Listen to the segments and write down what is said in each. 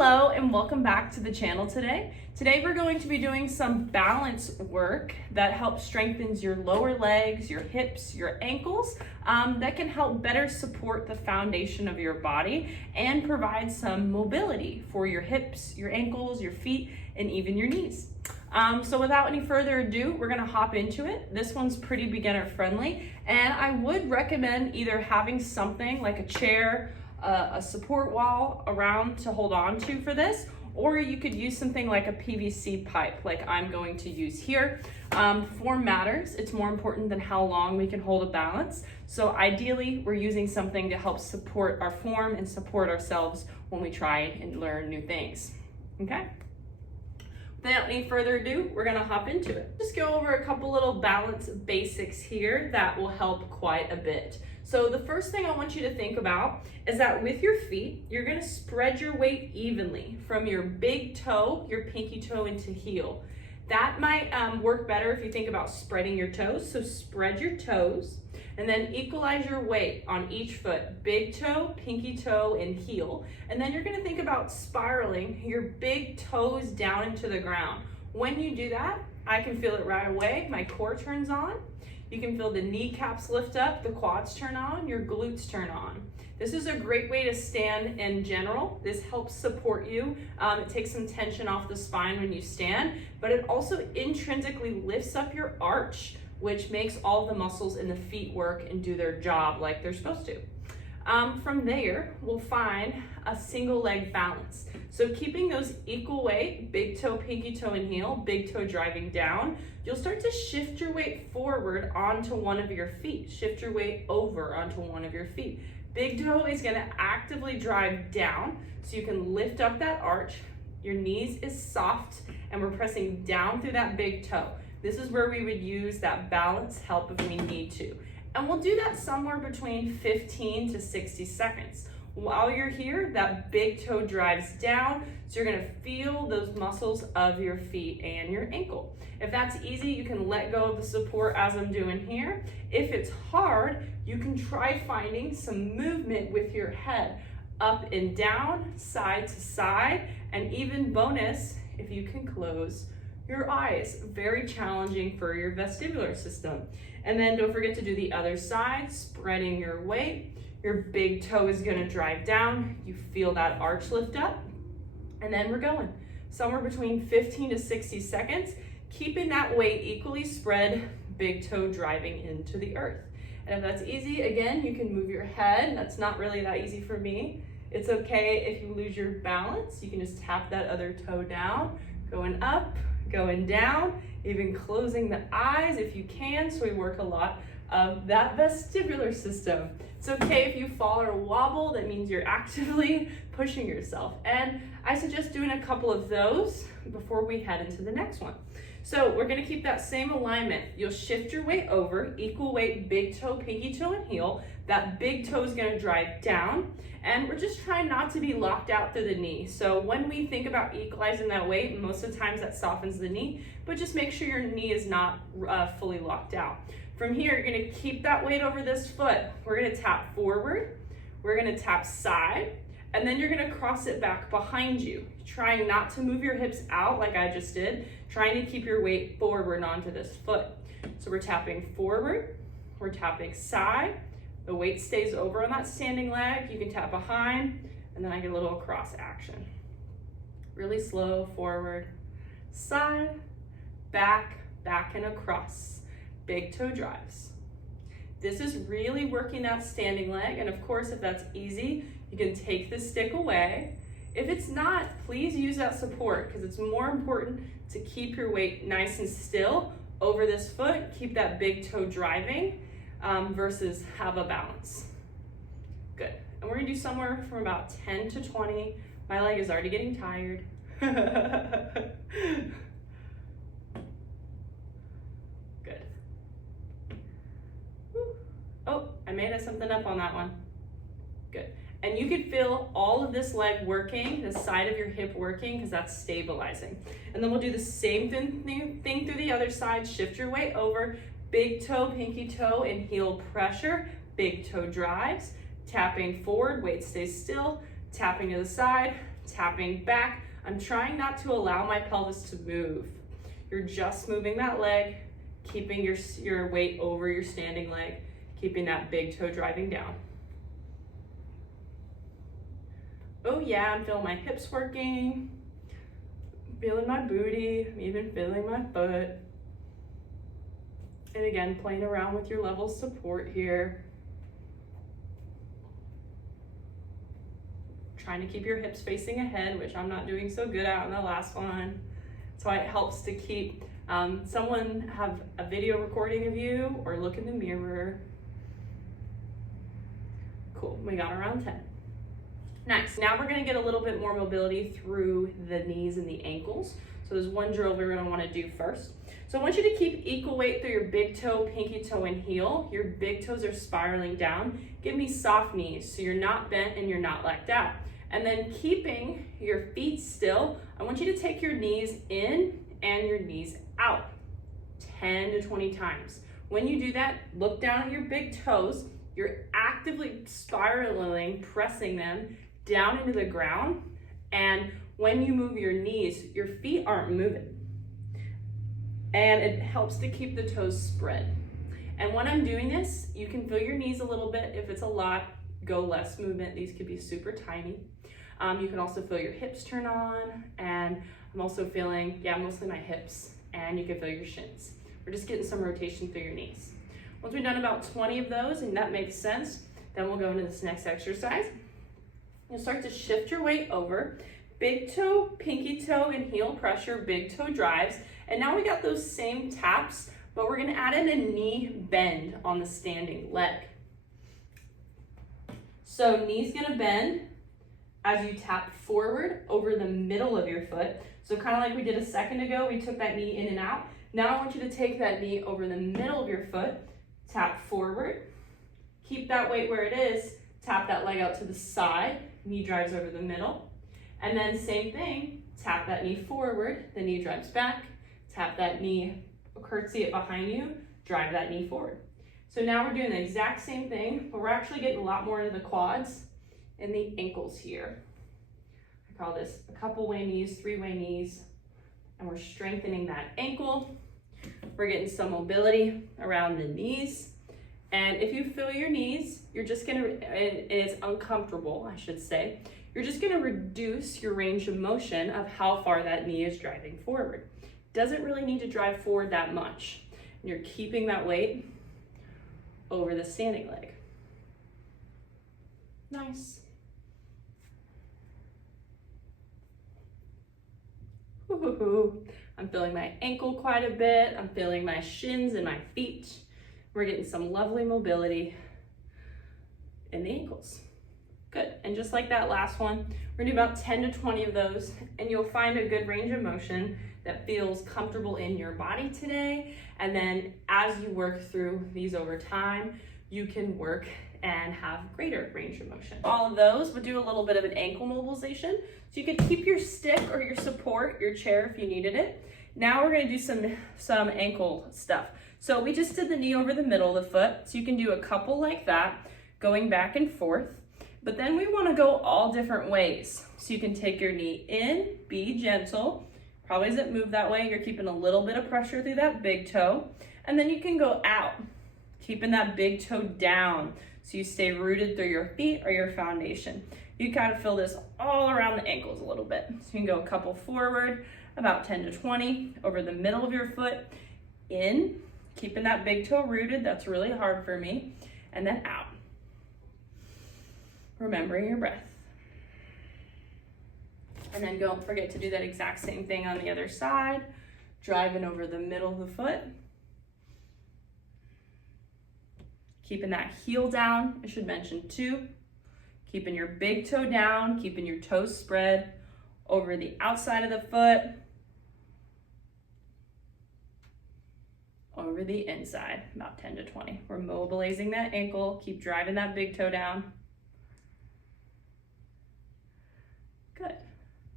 Hello and welcome back to the channel today. Today we're going to be doing some balance work that helps strengthens your lower legs, your hips, your ankles, that can help better support the foundation of your body and provide some mobility for your hips, your ankles, your feet, and even your knees. So without any further ado, we're gonna hop into it. This one's pretty beginner friendly, and I would recommend either having something like a chair, a support wall around to hold on to for this, or you could use something like a PVC pipe like I'm going to use here. Form matters. It's more important than how long we can hold a balance. So ideally, we're using something to help support our form and support ourselves when we try and learn new things. Okay? Without any further ado, we're gonna hop into it. Just go over a couple little balance basics here that will help quite a bit. So the first thing I want you to think about is that with your feet, you're gonna spread your weight evenly from your big toe, your pinky toe into heel. That might work better if you think about spreading your toes. So spread your toes and then equalize your weight on each foot, big toe, pinky toe, and heel. And then you're gonna think about spiraling your big toes down into the ground. When you do that, I can feel it right away. My core turns on. You can feel the kneecaps lift up, the quads turn on, your glutes turn on. This is a great way to stand in general. This helps support you. It takes some tension off the spine when you stand, but it also intrinsically lifts up your arch, which makes all the muscles in the feet work and do their job like they're supposed to. From there, we'll find a single leg balance. So keeping those equal weight, big toe, pinky toe, and heel, big toe driving down, you'll start to shift your weight forward onto one of your feet. Shift your weight over onto one of your feet. Big toe is gonna actively drive down so you can lift up that arch. Your knees is soft and we're pressing down through that big toe. This is where we would use that balance help if we need to. And we'll do that somewhere between 15 to 60 seconds. While you're here, that big toe drives down, so you're gonna feel those muscles of your feet and your ankle. If that's easy, you can let go of the support as I'm doing here. If it's hard, you can try finding some movement with your head, up and down, side to side, and even bonus, if you can close your eyes. Very challenging for your vestibular system. And then don't forget to do the other side, spreading your weight. Your big toe is gonna drive down. You feel that arch lift up. And then we're going. Somewhere between 15 to 60 seconds, keeping that weight equally spread, big toe driving into the earth. And if that's easy, again, you can move your head. That's not really that easy for me. It's okay if you lose your balance. You can just tap that other toe down, going up, going down, even closing the eyes if you can, so we work a lot of that vestibular system. It's okay if you fall or wobble, that means you're actively pushing yourself. And I suggest doing a couple of those before we head into the next one. So we're gonna keep that same alignment. You'll shift your weight over, equal weight, big toe, pinky toe, and heel. That big toe is gonna drive down, and we're just trying not to be locked out through the knee. So when we think about equalizing that weight, most of the times that softens the knee, but just make sure your knee is not fully locked out. From here, you're gonna keep that weight over this foot. We're gonna tap forward, we're gonna tap side, and then you're gonna cross it back behind you, trying not to move your hips out like I just did, trying to keep your weight forward onto this foot. So we're tapping forward, we're tapping side, the weight stays over on that standing leg, you can tap behind, and then I get a little cross action. Really slow, forward, side, back, back and across. Big toe drives. This is really working that standing leg, and of course, if that's easy, you can take the stick away. If it's not, please use that support because it's more important to keep your weight nice and still over this foot, keep that big toe driving versus have a balance. Good. And we're gonna do somewhere from about 10 to 20. My leg is already getting tired. Good. Whew. Oh, I made something up on that one. Good. And you could feel all of this leg working, the side of your hip working, because that's stabilizing. And then we'll do the same thing through the other side. Shift your weight over, big toe, pinky toe, and heel pressure. Big toe drives, tapping forward, weight stays still, tapping to the side, tapping back. I'm trying not to allow my pelvis to move. You're just moving that leg, keeping your weight over your standing leg, keeping that big toe driving down. Oh yeah, I'm feeling my hips working, feeling my booty, I'm even feeling my foot. And again, playing around with your level of support here. Trying to keep your hips facing ahead, which I'm not doing so good at on the last one. So it helps to keep someone have a video recording of you or look in the mirror. Cool, we got around 10. Nice, now we're gonna get a little bit more mobility through the knees and the ankles. So there's one drill we're gonna wanna do first. So I want you to keep equal weight through your big toe, pinky toe, and heel. Your big toes are spiraling down. Give me soft knees so you're not bent and you're not legged out. And then keeping your feet still, I want you to take your knees in and your knees out 10 to 20 times. When you do that, look down at your big toes. You're actively spiraling, pressing them down into the ground. And when you move your knees, your feet aren't moving. And it helps to keep the toes spread. And when I'm doing this, you can feel your knees a little bit. If it's a lot, go less movement. These could be super tiny. You can also feel your hips turn on, and I'm also feeling, mostly my hips, and you can feel your shins. We're just getting some rotation through your knees. Once we've done about 20 of those, and that makes sense, then we'll go into this next exercise. You'll start to shift your weight over. Big toe, pinky toe, and heel pressure, big toe drives. And now we got those same taps, but we're gonna add in a knee bend on the standing leg. So knee's gonna bend as you tap forward over the middle of your foot. So kind of like we did a second ago, we took that knee in and out. Now I want you to take that knee over the middle of your foot, tap forward, keep that weight where it is, tap that leg out to the side, knee drives over the middle. And then same thing, tap that knee forward, the knee drives back, tap that knee, curtsy it behind you, drive that knee forward. So now we're doing the exact same thing, but we're actually getting a lot more into the quads and the ankles here. I call this a couple-way knees, three-way knees, and we're strengthening that ankle. We're getting some mobility around the knees. And if you feel your knees, you're just gonna, it is uncomfortable, I should say, you're just gonna reduce your range of motion of how far that knee is driving forward. Doesn't really need to drive forward that much. And you're keeping that weight over the standing leg. Nice. Ooh, I'm feeling my ankle quite a bit. I'm feeling my shins and my feet. We're getting some lovely mobility in the ankles. Good, and just like that last one, we're gonna do about 10 to 20 of those, and you'll find a good range of motion that feels comfortable in your body today. And then as you work through these over time, you can work and have greater range of motion. All of those would do a little bit of an ankle mobilization. So you could keep your stick or your support, your chair if you needed it. Now we're gonna do some ankle stuff. So we just did the knee over the middle of the foot. So you can do a couple like that, going back and forth. But then we wanna go all different ways. So you can take your knee in, be gentle. Probably doesn't move that way. You're keeping a little bit of pressure through that big toe. And then you can go out, keeping that big toe down. So you stay rooted through your feet or your foundation. You kind of feel this all around the ankles a little bit. So you can go a couple forward, about 10 to 20, over the middle of your foot, in, keeping that big toe rooted. That's really hard for me. And then out. Remembering your breath. And then don't forget to do that exact same thing on the other side, driving over the middle of the foot. Keeping that heel down, I should mention too. Keeping your big toe down, keeping your toes spread over the outside of the foot, over the inside, about 10 to 20. We're mobilizing that ankle, keep driving that big toe down. Good,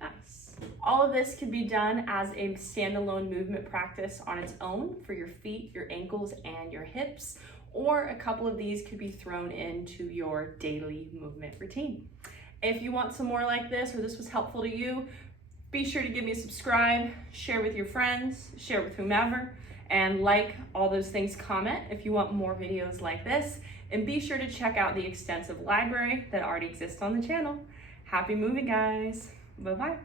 nice. All of this can be done as a standalone movement practice on its own for your feet, your ankles, and your hips, or a couple of these could be thrown into your daily movement routine. If you want some more like this, or this was helpful to you, be sure to give me a subscribe, share with your friends, share with whomever, and like all those things, comment if you want more videos like this, and be sure to check out the extensive library that already exists on the channel. Happy moving, guys. Bye-bye.